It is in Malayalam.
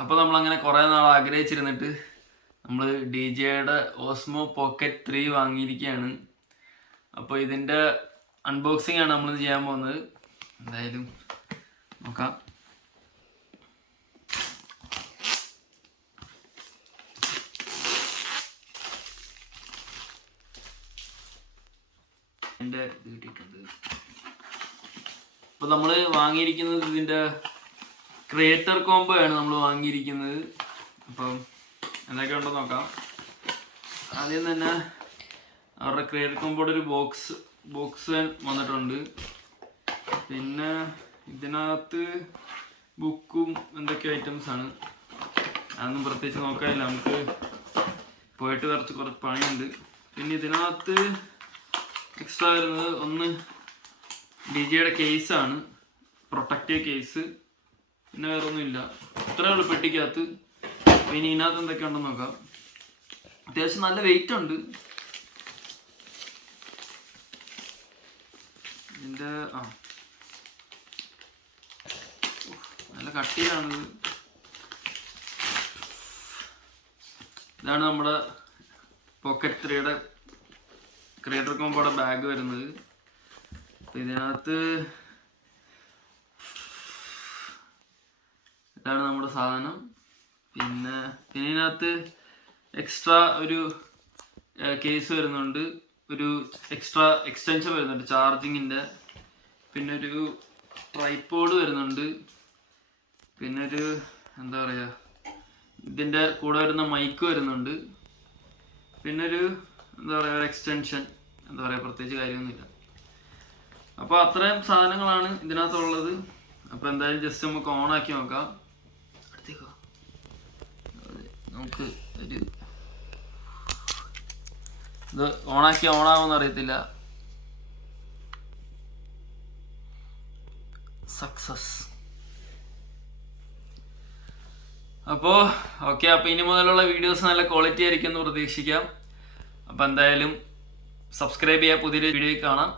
അപ്പോൾ നമ്മളങ്ങനെ കുറേ നാൾ ആഗ്രഹിച്ചിരുന്നിട്ട് നമ്മൾ DJയുടെ ഓസ്മോ പോക്കറ്റ് 3 വാങ്ങിയിരിക്കുകയാണ്. അപ്പോൾ ഇതിൻ്റെ അൺബോക്സിംഗ് ആണ് നമ്മൾ ചെയ്യാൻ പോകുന്നത്. എന്തായാലും നോക്കാം. എൻ്റെ ഇത് കിട്ടിയിട്ടുണ്ട്. അപ്പോൾ നമ്മൾ വാങ്ങിയിരിക്കുന്നത് ഇതിൻ്റെ ക്രിയേറ്റർ കോംബോ ആണ് നമ്മൾ വാങ്ങിയിരിക്കുന്നത്. അപ്പം എന്തൊക്കെ ഉണ്ടോ നോക്കാം. ആദ്യം തന്നെ അവരുടെ ക്രിയേറ്റർ കോംബോയുടെ ഒരു ബോക്സ് വന്നിട്ടുണ്ട്. പിന്നെ ഇതിനകത്ത് ബുക്കും എന്തൊക്കെ ഐറ്റംസാണ്, അതൊന്നും പ്രത്യേകിച്ച് നോക്കാനില്ല, നമുക്ക് പോയിട്ട് കുറച്ച് പണിയുണ്ട്. പിന്നെ ഇതിനകത്ത് എക്സ്ട്രാ വരുന്നത് ഒന്ന് DJയുടെ കേസാണ്, പ്രൊട്ടക്റ്റീവ് കേസ്. പിന്നെ വേറെ ഒന്നുമില്ല, ഇത്രയേ ഉള്ളൂ പെട്ടിക്കകത്ത്. അപ്പോൾ ഇനി ഇതിനകത്ത് എന്തൊക്കെ ഉണ്ടെന്ന് നോക്കാം. അത്യാവശ്യം നല്ല വെയിറ്റ് ഉണ്ട് ഇതിൻ്റെ. നല്ല കട്ടിയിലാണിത്. ഇതാണ് നമ്മുടെ പോക്കറ്റ് 3യുടെ ക്രിയേറ്റർ കോംബോയുടെ ബാഗ് വരുന്നത്. അപ്പം ഇതിനകത്ത് ഇതാണ് നമ്മുടെ സാധനം. പിന്നെ ഇതിനകത്ത് എക്സ്ട്രാ ഒരു കേസ് വരുന്നുണ്ട്, ഒരു എക്സ്ട്രാ എക്സ്റ്റൻഷൻ വരുന്നുണ്ട് ചാർജിങ്ങിൻ്റെ. പിന്നെ ഒരു ട്രൈപോഡ് വരുന്നുണ്ട്. പിന്നെ ഒരു എന്താ പറയുക, ഇതിൻ്റെ കൂടെ വരുന്ന മൈക്ക് വരുന്നുണ്ട്. പിന്നെ ഒരു എന്താ പറയുക, ഒരു എക്സ്റ്റൻഷൻ, എന്താ പറയുക, പ്രത്യേകിച്ച് കാര്യമൊന്നുമില്ല. അപ്പോൾ അത്രയും സാധനങ്ങളാണ് ഇതിനകത്തുള്ളത്. അപ്പോൾ എന്തായാലും ജസ്റ്റ് നമുക്ക് ഓണാക്കി നോക്കാം. അടുത്തേക്കോ, നമുക്ക് ഒരു ഇത് ഓണാക്കി ഓണാവുമെന്ന് അറിയത്തില്ല. സക്സസ്. അപ്പോൾ ഓക്കെ. അപ്പോൾ ഇനി മുതലുള്ള വീഡിയോസ് നല്ല ക്വാളിറ്റി ആയിരിക്കും എന്ന് പ്രതീക്ഷിക്കാം. അപ്പോൾ എന്തായാലും സബ്സ്ക്രൈബ് ചെയ്യുക. പുതിയൊരു വീഡിയോ കാണാം.